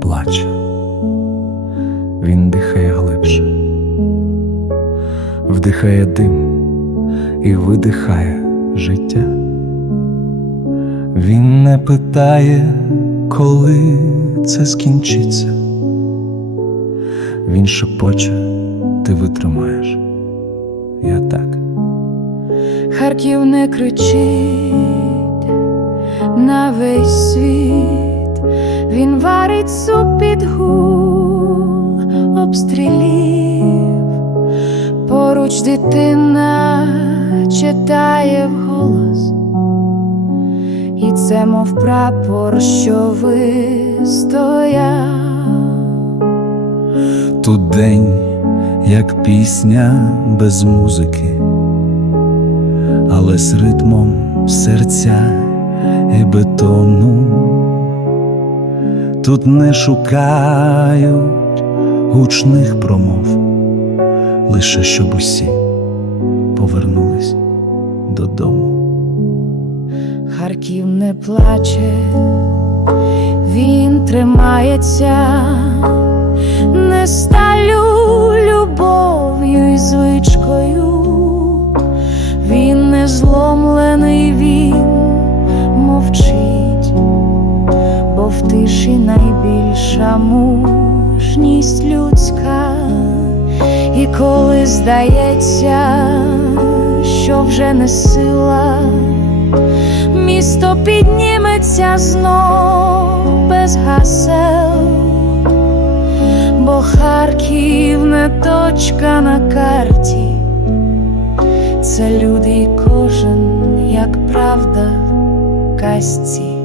плаче, він дихає глибше, вдихає дим і видихає життя. Він не питає, коли це скінчиться, він шепоче, ти витримаєш. Я так. Харків не кричить на весь світ він варить суп під гул обстрілів, поруч дитина читає вголос, і це мов прапор, що вистояв. Тут день, як пісня без музики, але з ритмом серця і бетону. Тут не шукають гучних промов, лише щоб усі повернулись додому. Харків не плаче, він тримається. Не сталю любов'ю і звичкою, він не зломлений, він мовчить, тиші найбільша мужність людська, і коли здається, що вже не сила місто підніметься знов без гасел, бо Харків не точка на карті, це люди і кожен, як правда в казці.